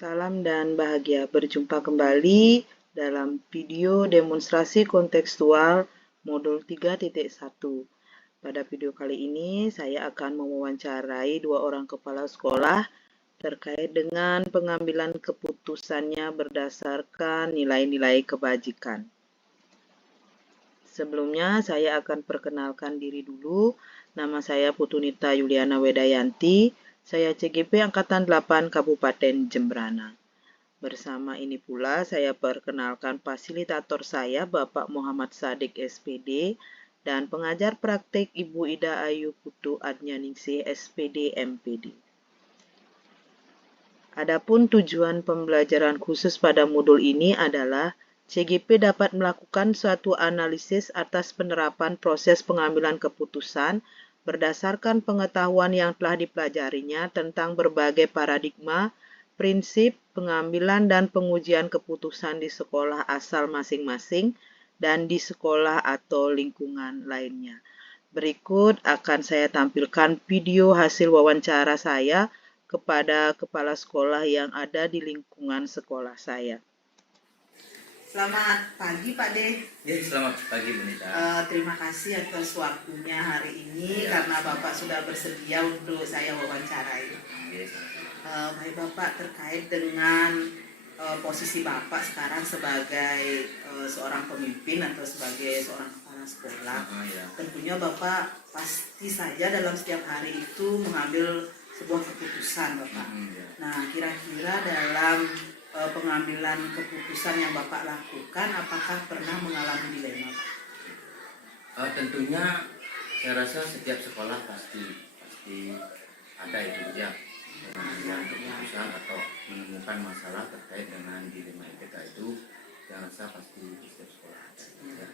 Salam dan bahagia berjumpa kembali dalam video demonstrasi kontekstual modul 3.1. Pada video kali ini saya akan mewawancarai dua orang kepala sekolah terkait dengan pengambilan keputusannya berdasarkan nilai-nilai kebajikan. Sebelumnya saya akan perkenalkan diri dulu. Nama saya Putunita Yuliana Wedayanti. Saya CGP Angkatan 8 Kabupaten Jembrana. Bersama ini pula saya perkenalkan fasilitator saya Bapak Muhammad Sadik SPD dan pengajar praktik Ibu Ida Ayu Putu Adnyaningsih SPD MPD. Adapun tujuan pembelajaran khusus pada modul ini adalah CGP dapat melakukan suatu analisis atas penerapan proses pengambilan keputusan berdasarkan pengetahuan yang telah dipelajarinya tentang berbagai paradigma, prinsip, pengambilan dan pengujian keputusan di sekolah asal masing-masing dan di sekolah atau lingkungan lainnya. Berikut akan saya tampilkan video hasil wawancara saya kepada kepala sekolah yang ada di lingkungan sekolah saya. Selamat pagi Pak De. Ya, selamat pagi Bu Nita. Terima kasih atas waktunya hari ini karena Bapak sudah bersedia untuk saya wawancarai. Baik Bapak, terkait dengan posisi Bapak sekarang sebagai seorang pemimpin atau sebagai seorang kepala sekolah, tentunya Bapak pasti saja dalam setiap hari itu mengambil sebuah keputusan Bapak. Nah, kira-kira dalam pengambilan keputusan yang Bapak lakukan, apakah pernah mengalami dilema Pak? Tentunya saya rasa setiap sekolah pasti ada itu ya, mengambil keputusan atau menemukan masalah terkait dengan dilema EPK itu, saya rasa pasti setiap sekolah ada. Ya.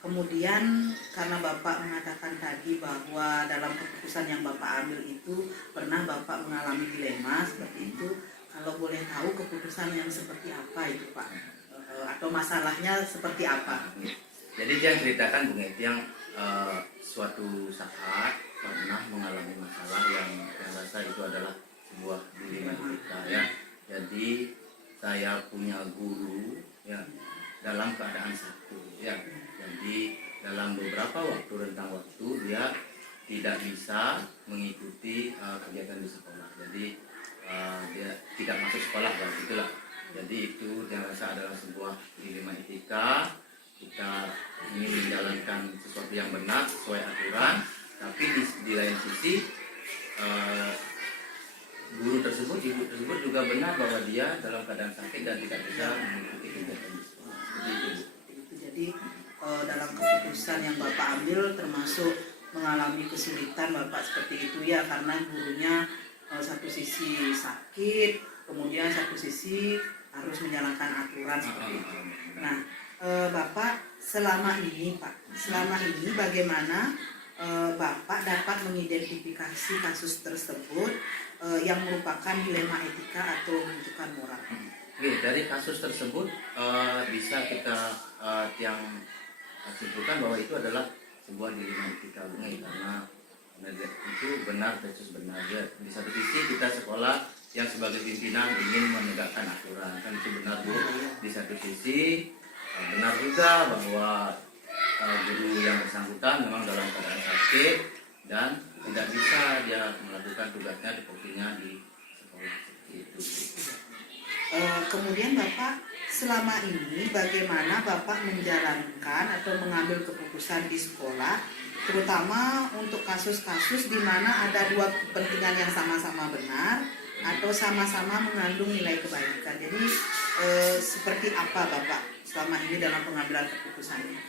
Kemudian karena Bapak mengatakan tadi bahwa dalam keputusan yang Bapak ambil itu pernah Bapak mengalami dilema seperti itu, kalau boleh tahu keputusan yang seperti apa itu Pak? Atau masalahnya seperti apa? Jadi dia ceritakan Bung Eti yang suatu saat pernah mengalami masalah yang rasa itu adalah sebuah dilema kita ya. Jadi saya punya guru ya dalam keadaan sakit ya. Jadi dalam beberapa rentang waktu dia tidak bisa mengikuti kegiatan di sekolah. Jadi dia tidak masuk sekolah begitulah. Jadi itu yang rasa adalah sebuah dilema etika. Kita ingin menjalankan sesuatu yang benar sesuai aturan, tapi di lain sisi guru tersebut, ibu tersebut juga benar bahwa dia dalam keadaan sakit dan tidak bisa mengikuti kegiatan di sekolah. Jadi dalam keputusan yang Bapak ambil termasuk mengalami kesulitan Bapak seperti itu ya, karena gurunya satu sisi sakit, kemudian satu sisi harus menjalankan aturan seperti itu. Nah, Bapak selama ini bagaimana Bapak dapat mengidentifikasi kasus tersebut yang merupakan dilema etika atau rujukan moral? Oke, dari kasus tersebut bisa kita yang simpulkan bahwa itu adalah sebuah dilema etika karena itu benar versus benar ya. Di satu sisi kita sekolah yang sebagai pimpinan ingin menegakkan aturan, kan itu benar Bu. Di satu sisi benar juga bahwa guru yang bersangkutan memang dalam keadaan sakit dan tidak bisa dia melakukan tugasnya di porsinya di sekolah seperti itu. Kemudian Bapak selama ini bagaimana Bapak menjalankan atau mengambil keputusan di sekolah, terutama untuk kasus-kasus di mana ada dua kepentingan yang sama-sama benar atau sama-sama mengandung nilai kebaikan. Jadi seperti apa Bapak selama ini dalam pengambilan keputusannya?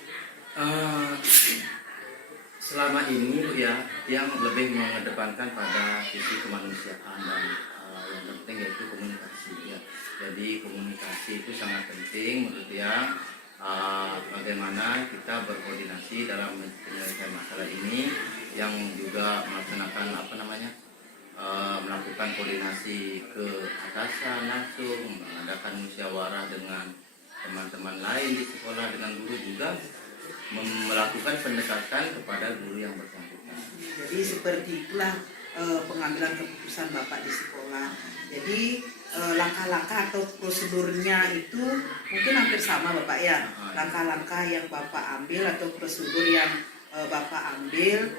Selama ini ya yang lebih mengedepankan pada sisi kemanusiaan dan yang penting yaitu komunikasi ya. Jadi komunikasi itu sangat penting menurut yang bagaimana kita berkoordinasi dalam menyelesaikan masalah ini, yang juga melaksanakan melakukan koordinasi ke atasan langsung, mengadakan musyawarah dengan teman-teman lain di sekolah, dengan guru juga melakukan pendekatan kepada guru yang bersangkutan. Jadi seperti itulah pengambilan keputusan Bapak di sekolah. Jadi langkah-langkah atau prosedurnya itu mungkin hampir sama Bapak ya. Langkah-langkah yang Bapak ambil atau prosedur yang Bapak ambil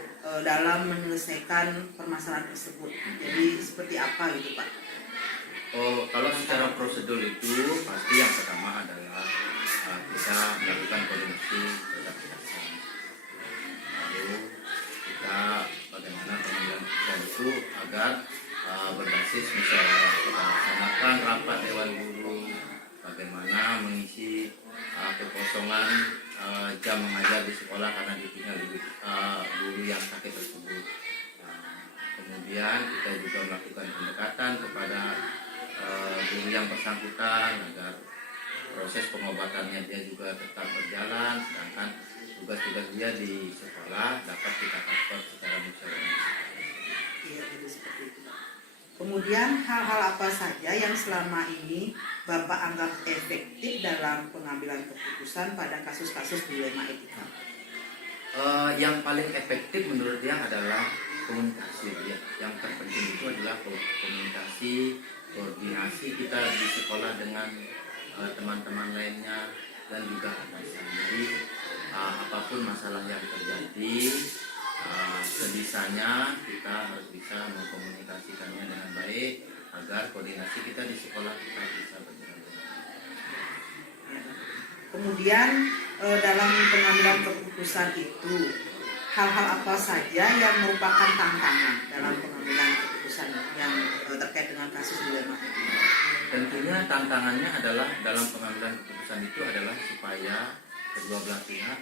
dalam menyelesaikan permasalahan tersebut. Jadi seperti apa gitu Pak? Oh, kalau secara prosedur itu pasti yang pertama adalah kita melakukan koordinasi terhadap atasan. Lalu kita bagaimana pengambilan keputusan itu agar berbasis musyawarah. Kita laksanakan rapat dewan guru, bagaimana mengisi kekosongan jam mengajar di sekolah karena ditinggal guru yang sakit tersebut. Kemudian kita juga melakukan pendekatan kepada guru yang bersangkutan agar proses pengobatannya dia juga tetap berjalan, sedangkan tugas-tugas dia di sekolah dapat kita cover secara musyawarah. Iya, jadi seperti itu. Kemudian hal-hal apa saja yang selama ini Bapak anggap efektif dalam pengambilan keputusan pada kasus-kasus dilema etika? Yang paling efektif menurut dia adalah komunikasi. Ya. Yang terpenting itu adalah komunikasi, koordinasi kita di sekolah dengan teman-teman lainnya dan juga atasan. Jadi apapun masalah yang terjadi, sebisanya kita harus bisa mengkomunikasikannya dengan baik agar koordinasi kita di sekolah kita bisa berjalan dengan baik. Kemudian dalam pengambilan keputusan itu hal-hal apa saja yang merupakan tantangan dalam pengambilan keputusan yang terkait dengan kasus dilema etika? Tentunya tantangannya adalah dalam pengambilan keputusan itu adalah supaya kedua belah pihak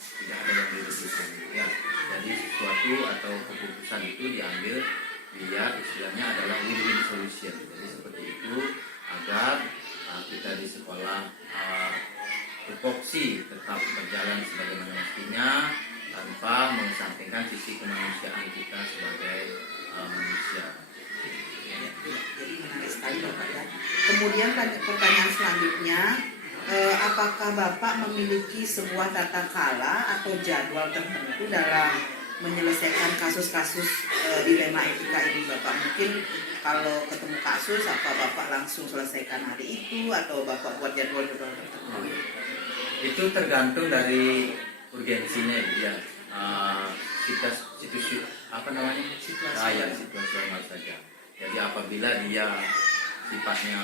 tidak ada yang dirugikan. Ya, jadi sesuatu atau keputusan itu diambil biar istilahnya adalah win-win solution. Jadi seperti itu agar kita di sekolah tupoksi tetap berjalan sebagaimana mestinya tanpa mengesampingkan sisi kemanusiaan kita sebagai manusia. Jadi menarik sekali Bapak ya. Kemudian pertanyaan selanjutnya, apakah Bapak memiliki sebuah tata kala atau jadwal tertentu dalam menyelesaikan kasus-kasus dilema etika ini Bapak? Mungkin kalau ketemu kasus apa Bapak langsung selesaikan hari itu atau Bapak buat jadwal-jadwal tertentu? Itu tergantung dari urgensinya ya. Situasi situasional saja. Jadi apabila dia sifatnya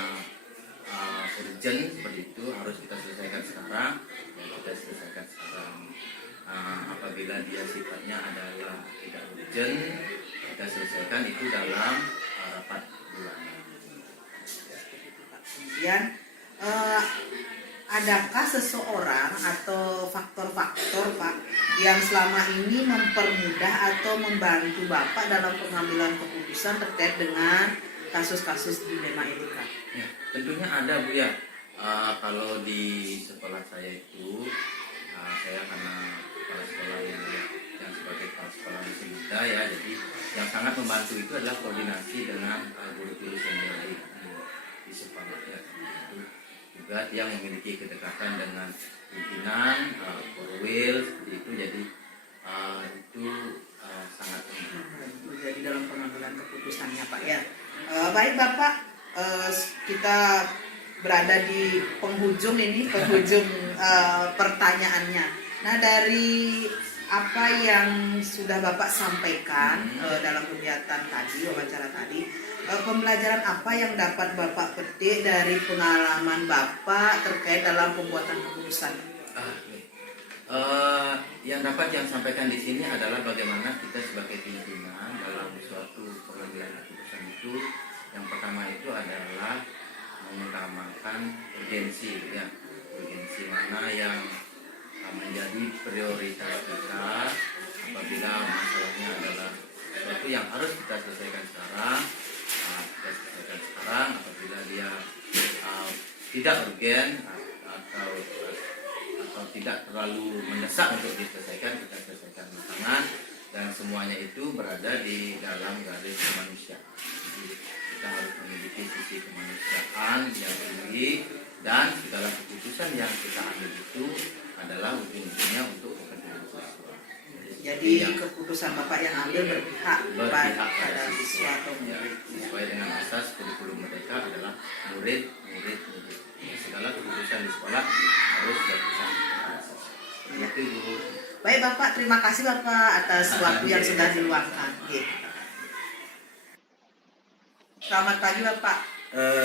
urgent seperti itu harus kita selesaikan sekarang, ya kita selesaikan sekarang. Apabila dia sifatnya adalah tidak urgent, kita selesaikan itu dalam rapat bulanan. Kemudian adakah seseorang atau faktor-faktor Pak yang selama ini mempermudah atau membantu Bapak dalam pengambilan keputusan terkait dengan kasus-kasus dilema etika? Ya, tentunya ada Bu ya. Kalau di sekolah saya itu, saya karena kepala sekolah yang sebagai kepala sekolah muslim muda ya, jadi yang sangat membantu itu adalah koordinasi dengan guru-guru senior di sekolah ya. Itu juga yang memiliki kedekatan dengan pimpinan, korwil seperti itu, jadi itu sangat membantu. Jadi dalam pengambilan keputusannya Pak ya. Baik Bapak, kita berada di penghujung pertanyaannya. Nah, dari apa yang sudah Bapak sampaikan dalam kegiatan tadi, wawancara tadi, pembelajaran apa yang dapat Bapak petik dari pengalaman Bapak terkait dalam pembuatan keputusan? Yang dapat yang sampaikan di sini adalah bagaimana kita sebagai pimpinan dalam suatu pengambilan keputusan itu, yang pertama itu adalah mengutamakan urgensi ya, urgensi mana yang menjadi prioritas kita. Apabila masalahnya adalah sesuatu yang harus kita selesaikan sekarang, kita selesaikan sekarang. Apabila dia tidak urgen atau tidak terlalu mendesak untuk diselesaikan, kita selesaikan belakangan, dan semuanya itu berada di dalam garis kemanusiaan. Jadi kita harus memiliki sisi kemanusiaan yang tinggi, dan segala keputusan yang kita ambil itu adalah ujung-ujungnya untuk kepentingan siswa. Jadi Jadi Iya. keputusan Bapak yang ambil berpihak pada siswa atau Ya, murid. sesuai dengan asas kurikulum Merdeka adalah murid. Segala keputusan di sekolah harus berpihak kepada siswa. Ya. Itu Ibu. Baik Bapak, terima kasih Bapak atas waktu yang sudah diluangkan. Oke. Selamat pagi Bapak.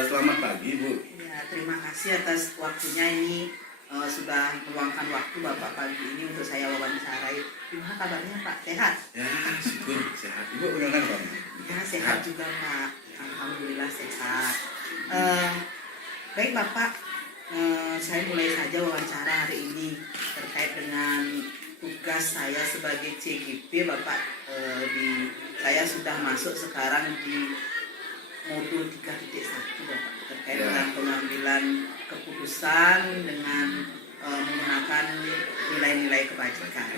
Selamat pagi Bu. Ya, terima kasih atas waktunya ini sudah meluangkan waktu Bapak pagi ini untuk saya wawancarai. Gimana kabarnya Pak? Sehat? Ya syukur sehat. Ibu bagaimana Pak? Ya sehat juga Pak. Alhamdulillah sehat. Baik Bapak, saya mulai saja wawancara hari ini terkait dengan tugas saya sebagai CGP Bapak. Saya sudah masuk sekarang di modul 3.1 Bapak terkait dengan pengambilan keputusan dengan menggunakan nilai-nilai kebajikan.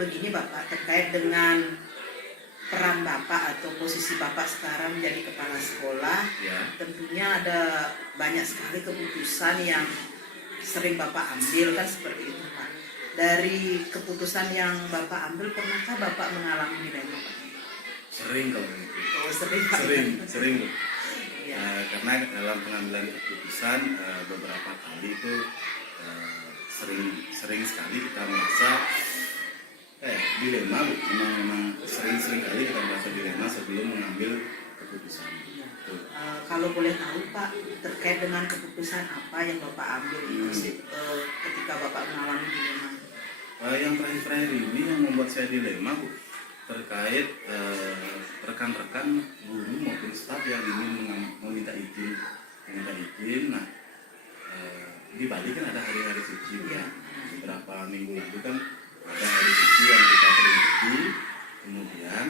Begini Bapak, terkait dengan peran Bapak atau posisi Bapak sekarang menjadi kepala sekolah, tentunya ada banyak sekali keputusan yang sering Bapak ambil kan seperti itu Pak. Dari keputusan yang Bapak ambil, pernahkah Bapak mengalami dilema Pak? Sering kalau itu. Oh, sering Pak. Sering Bu. Ya. Karena dalam pengambilan keputusan beberapa kali itu sering sekali kita merasa dilema Bu. Memang sering kali kita merasa dilema sebelum mengambil keputusan. Ya. Kalau boleh tahu Pak, terkait dengan keputusan apa yang Bapak ambil itu ketika Bapak mengalami dilema? Yang terakhir ini yang membuat saya dilema Bu, terkait rekan-rekan guru maupun staf yang ingin meminta izin. Nah, di Bali kan ada hari-hari suci ya. Beberapa minggu lalu kan ada hari suci yang kita peringati. Kemudian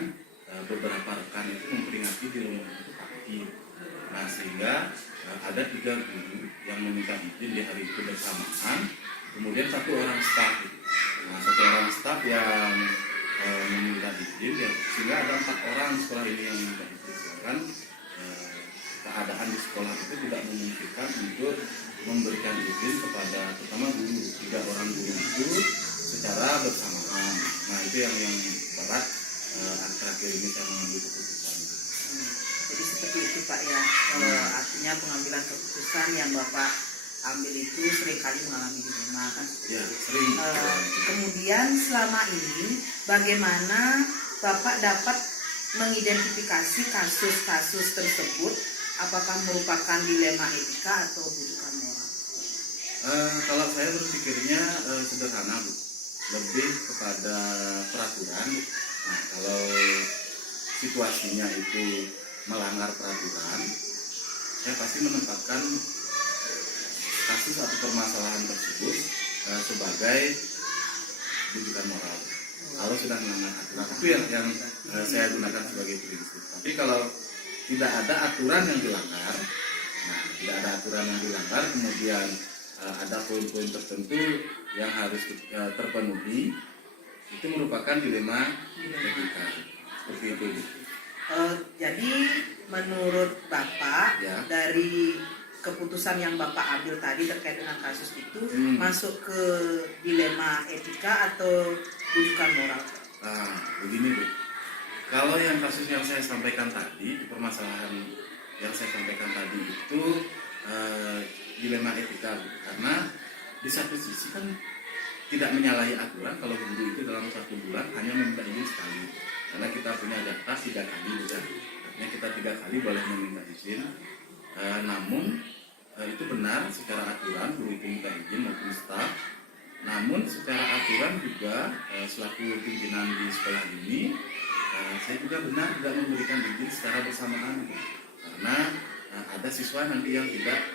beberapa rekan itu memperingati di rumah itu pagi. Nah, sehingga ada 3 guru yang meminta izin di hari itu bersamaan. Kemudian 1 orang staf. Nah, 1 orang staf yang meminta izin ya, sehingga ada 4 orang di sekolah ini yang meminta izin kan keadaan di sekolah itu tidak memungkinkan untuk memberikan izin kepada terutama guru 3 orang guru itu secara bersamaan. Nah itu yang berat akhir-akhir ini saya mengambil keputusan. Jadi seperti itu Pak ya, artinya pengambilan keputusan yang Bapak ambil itu seringkali mengalami dilema kan? Ya sering. Kemudian selama ini bagaimana Bapak dapat mengidentifikasi kasus-kasus tersebut, apakah merupakan dilema etika atau bujukan moral? Kalau saya berpikirnya sederhana Bu, lebih kepada peraturan. Nah kalau situasinya itu melanggar peraturan, saya pasti menempatkan kasus atau permasalahan tersebut sebagai bujukan moral. Kalau sudah melanggar aturan, itu yang saya gunakan sebagai prinsip. Tapi kalau tidak ada aturan yang dilanggar, kemudian ada poin-poin tertentu yang harus terpenuhi, itu merupakan dilema etika. Seperti itu. Jadi menurut Bapak Ya. dari keputusan yang Bapak ambil tadi terkait dengan kasus itu masuk ke dilema etika atau bujukan moral? Nah, begini Bu. Kalau yang kasus yang saya sampaikan tadi, permasalahan yang saya sampaikan tadi itu dilema etika Bu. Karena di satu sisi kan tidak menyalahi aturan kalau guru itu dalam 1 bulan hanya meminta izin sekali. Karena kita punya jatah 3 kali juga. Artinya kita 3 kali boleh meminta izin. Namun itu benar secara aturan guru itu minta izin maupun staf. Namun secara aturan juga selaku pimpinan di sekolah ini saya juga benar tidak memberikan izin secara bersamaan karena ada siswa nanti yang tidak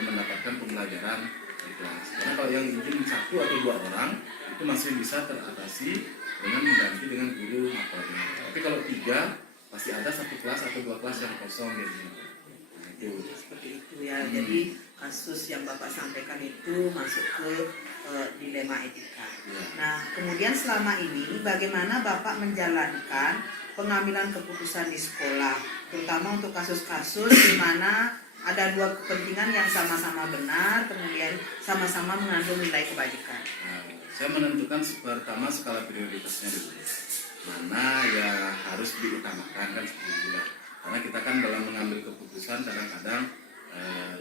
mendapatkan pembelajaran di kelas. Karena kalau yang izin 1 atau 2 orang itu masih bisa teratasi dengan mengganti dengan guru mapelnya. Tapi kalau 3 pasti ada 1 kelas atau 2 kelas yang kosong gitu. Seperti itu ya. Jadi kasus yang Bapak sampaikan itu masuk ke dilema etika. Ya. Nah, kemudian selama ini bagaimana Bapak menjalankan pengambilan keputusan di sekolah, terutama untuk kasus-kasus di mana ada 2 kepentingan yang sama-sama benar, kemudian sama-sama mengandung nilai kebajikan. Saya menentukan pertama skala prioritasnya dulu. Mana yang harus diutamakan kan seperti itu. Karena kita kan dalam mengambil keputusan kadang-kadang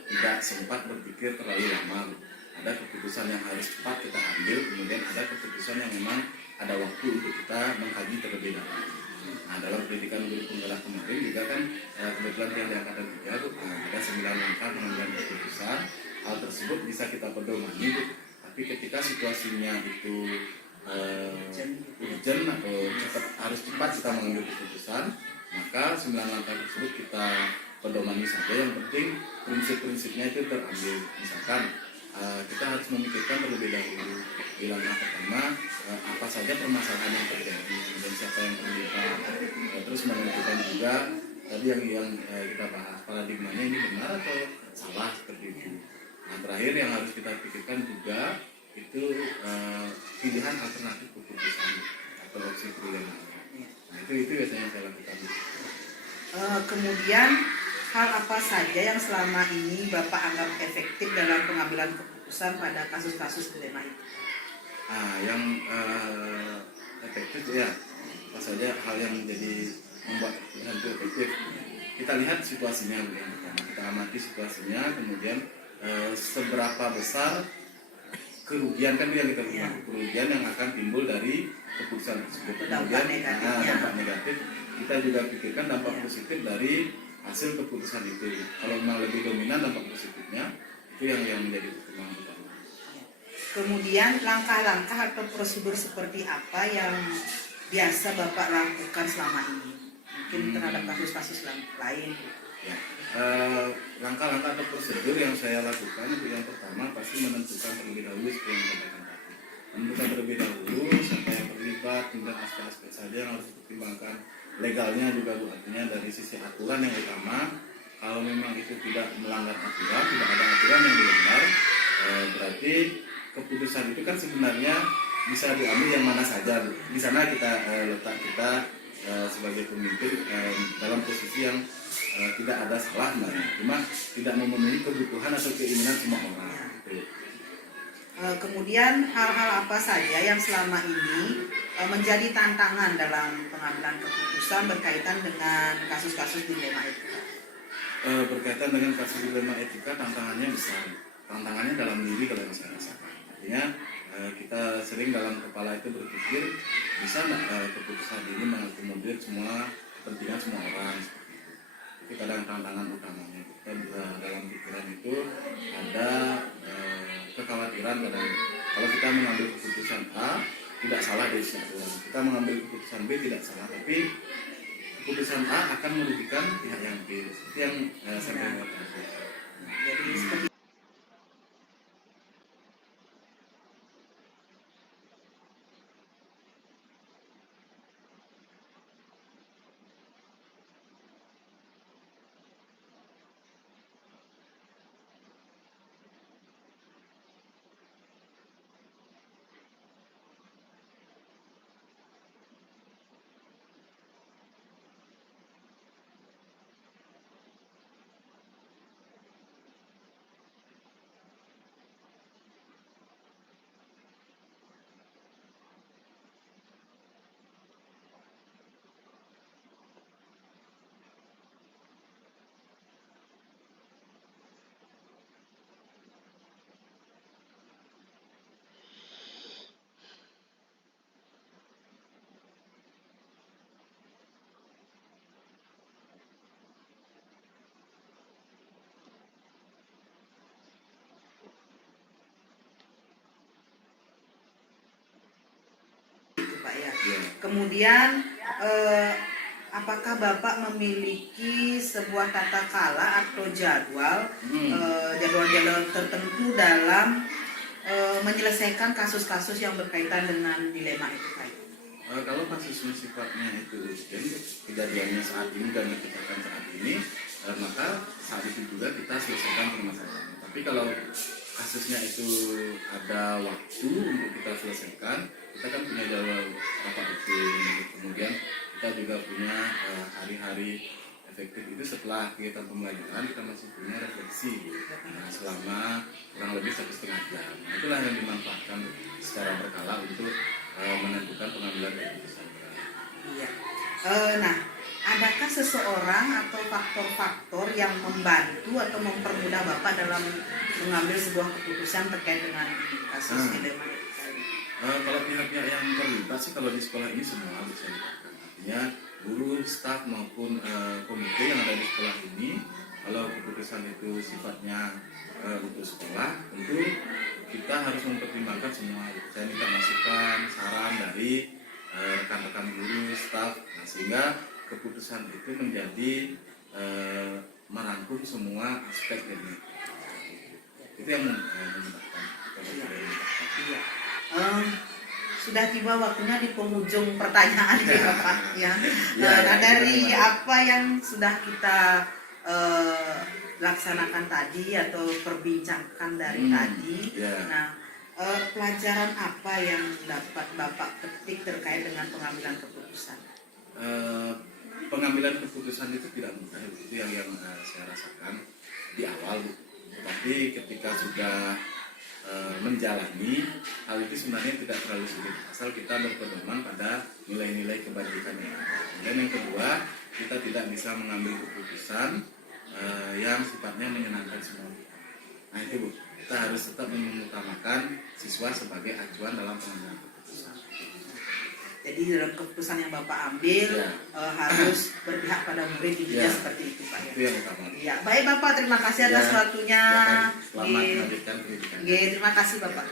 tidak sempat berpikir terlalu lama. Ada keputusan yang harus cepat kita ambil, kemudian ada keputusan yang memang ada waktu untuk kita mengkaji terlebih dahulu. Nah, dalam pendidikan guru penggerak kemarin juga kan kebetulan yang di angkatan 3 ada 9 langkah pengambilan keputusan. Hal tersebut bisa kita pedomani, tapi ketika situasinya itu urgent atau harus cepat kita mengambil keputusan, maka 9 langkah tersebut kita pedomani saja. Yang penting prinsip-prinsipnya itu terambil. Misalkan kita harus memikirkan terlebih dahulu di langkah pertama apa saja permasalahan yang terjadi dan siapa yang terlibat, terus menentukan juga tadi yang kita bahas paradigmanya ini benar atau salah seperti itu. Nah, terakhir yang harus kita pikirkan juga itu pilihan alternatif keputusan atau opsi pilihan. Nah, itu biasanya yang saya lakukan. Kemudian hal apa saja yang selama ini Bapak anggap efektif dalam pengambilan keputusan pada kasus-kasus dilema itu? Yang efektif ya, apa saja hal yang menjadi membuat keputusan itu efektif. Kita lihat situasinya yang pertama, kita amati situasinya, kemudian seberapa besar kerugian kan yang kita bilang, kerugian yang akan timbul dari keputusan tersebut. Dampak negatifnya. Dampak negatif kita juga pikirkan dampak positif dari hasil keputusan itu. Kalau memang lebih dominan dampak positifnya, itu yang menjadi pertimbangan utama. Kemudian langkah-langkah atau prosedur seperti apa yang biasa Bapak lakukan selama ini? Mungkin terhadap kasus-kasus lain. Ya. Langkah-langkah atau prosedur yang saya lakukan itu yang pertama pasti menentukan terlebih dahulu seperti yang dikatakan tadi. Menentukan terlebih dahulu siapa yang terlibat, kemudian aspek-aspek saja yang harus dipertimbangkan. Legalnya juga artinya dari sisi aturan yang utama. Kalau memang itu tidak melanggar aturan, tidak ada aturan yang dilanggar, berarti keputusan itu kan sebenarnya bisa diambil yang mana saja. Di sana kita letak kita sebagai pemimpin dalam posisi yang tidak ada salah, cuma tidak memenuhi kebutuhan atau keinginan semua orang. Kemudian hal-hal apa saja yang selama ini menjadi tantangan dalam pengambilan keputusan berkaitan dengan kasus-kasus dilema etika? Berkaitan dengan kasus dilema etika, tantangannya besar. Tantangannya dalam diri kalau yang saya rasakan. Artinya kita sering dalam kepala itu berpikir bisa nggak keputusan ini mengakomodir semua kepentingan semua orang. Itu kadang tantangan utamanya. Kita dalam pikiran itu ada kekhawatiran kadang kalau kita mengambil keputusan A tidak salah dari sisi aturan, kita mengambil keputusan B tidak salah, tapi keputusan A akan merugikan pihak yang B. Itu yang saya katakan. Jadi seperti Pak ya. Kemudian apakah Bapak memiliki sebuah tata kala atau jadwal-jadwal tertentu dalam menyelesaikan kasus-kasus yang berkaitan dengan dilema etika itu? Kalau kasusnya sifatnya itu kejadiannya saat ini dan dikatakan saat ini, maka saat itu juga kita selesaikan permasalahannya. Tapi kalau kasusnya itu ada waktu untuk kita selesaikan, kita kan punya jadwal rapat itu, kemudian kita juga punya hari-hari efektif itu setelah kegiatan pembelajaran kita masih punya refleksi selama kurang lebih 1,5 jam. Itulah yang dimanfaatkan secara berkala untuk menentukan pengambilan keputusan. Iya. Nah, adakah seseorang atau faktor-faktor yang membantu atau mempermudah Bapak dalam mengambil sebuah keputusan terkait dengan kasus dilema etika ini? Kalau pihak-pihak yang terlibat sih kalau di sekolah ini semua bisa dikatakan, artinya guru, staf maupun komite yang ada di sekolah ini. Kalau keputusan itu sifatnya untuk sekolah, tentu kita harus mempertimbangkan semua. Saya minta masukan, saran dari rekan-rekan guru, staf, sehingga keputusan itu menjadi merangkum semua aspek dari itu yang memudahkan. Iya. Sudah tiba waktunya di penghujung pertanyaan ya Bapak ya. Nah, dari apa yang sudah kita laksanakan tadi atau perbincangkan dari tadi, nah pelajaran apa yang dapat Bapak petik terkait dengan pengambilan keputusan? Pengambilan keputusan itu tidak mudah, itu yang saya rasakan di awal, tetapi ketika sudah menjalani hal itu sebenarnya tidak terlalu sulit asal kita berpedoman pada nilai-nilai kebajikan yang ada. Dan yang kedua, kita tidak bisa mengambil keputusan yang sifatnya menyenangkan semua. Nah itu Bu, kita harus tetap mengutamakan siswa sebagai acuan dalam pengambilan keputusan. Jadi dalam keputusan yang Bapak ambil harus berpihak pada murid, intinya seperti itu Pak ya. Itu yang utama. Ya, baik Bapak, terima kasih atas waktunya. Selamat melanjutkan pendidikan. Terima kasih Bapak.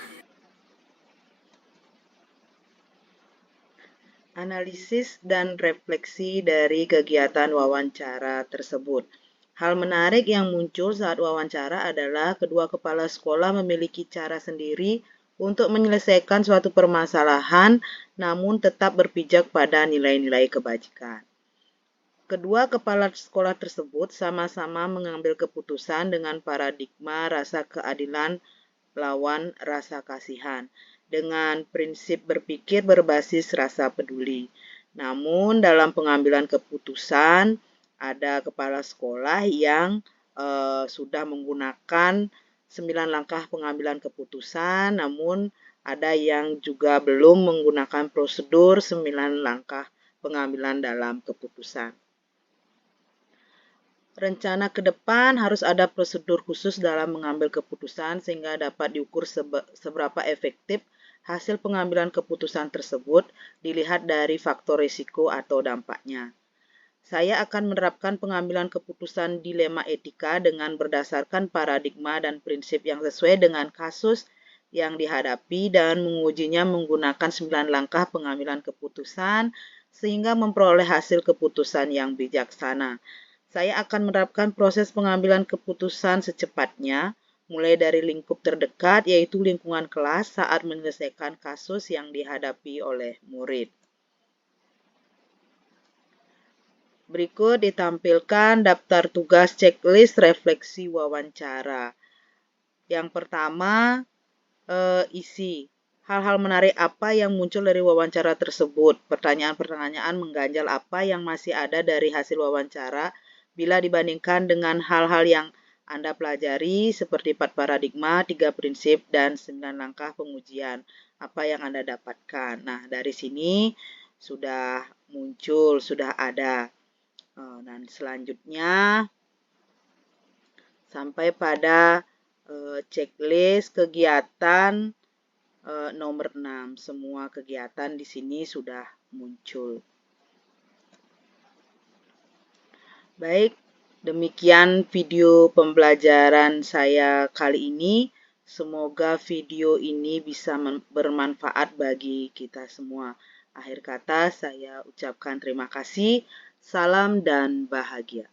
Analisis dan refleksi dari kegiatan wawancara tersebut. Hal menarik yang muncul saat wawancara adalah kedua kepala sekolah memiliki cara sendiri untuk menyelesaikan suatu permasalahan, namun tetap berpijak pada nilai-nilai kebajikan. Kedua kepala sekolah tersebut sama-sama mengambil keputusan dengan paradigma rasa keadilan lawan rasa kasihan, dengan prinsip berpikir berbasis rasa peduli. Namun dalam pengambilan keputusan, ada kepala sekolah yang sudah menggunakan 9 langkah pengambilan keputusan, namun ada yang juga belum menggunakan prosedur 9 langkah pengambilan dalam keputusan. Rencana ke depan harus ada prosedur khusus dalam mengambil keputusan sehingga dapat diukur seberapa efektif hasil pengambilan keputusan tersebut dilihat dari faktor risiko atau dampaknya. Saya akan menerapkan pengambilan keputusan dilema etika dengan berdasarkan paradigma dan prinsip yang sesuai dengan kasus yang dihadapi dan mengujinya menggunakan 9 langkah pengambilan keputusan sehingga memperoleh hasil keputusan yang bijaksana. Saya akan menerapkan proses pengambilan keputusan secepatnya, mulai dari lingkup terdekat yaitu lingkungan kelas saat menyelesaikan kasus yang dihadapi oleh murid. Berikut ditampilkan daftar tugas checklist refleksi wawancara. Yang pertama, isi. Hal-hal menarik apa yang muncul dari wawancara tersebut? Pertanyaan-pertanyaan mengganjal apa yang masih ada dari hasil wawancara bila dibandingkan dengan hal-hal yang Anda pelajari seperti 4 paradigma, 3 prinsip, dan 9 langkah pengujian. Apa yang Anda dapatkan? Nah, dari sini sudah muncul, sudah ada. Dan selanjutnya sampai pada checklist kegiatan nomor 6. Semua kegiatan di sini sudah muncul. Baik, demikian video pembelajaran saya kali ini. Semoga video ini bisa bermanfaat bagi kita semua. Akhir kata saya ucapkan terima kasih. Salam dan bahagia.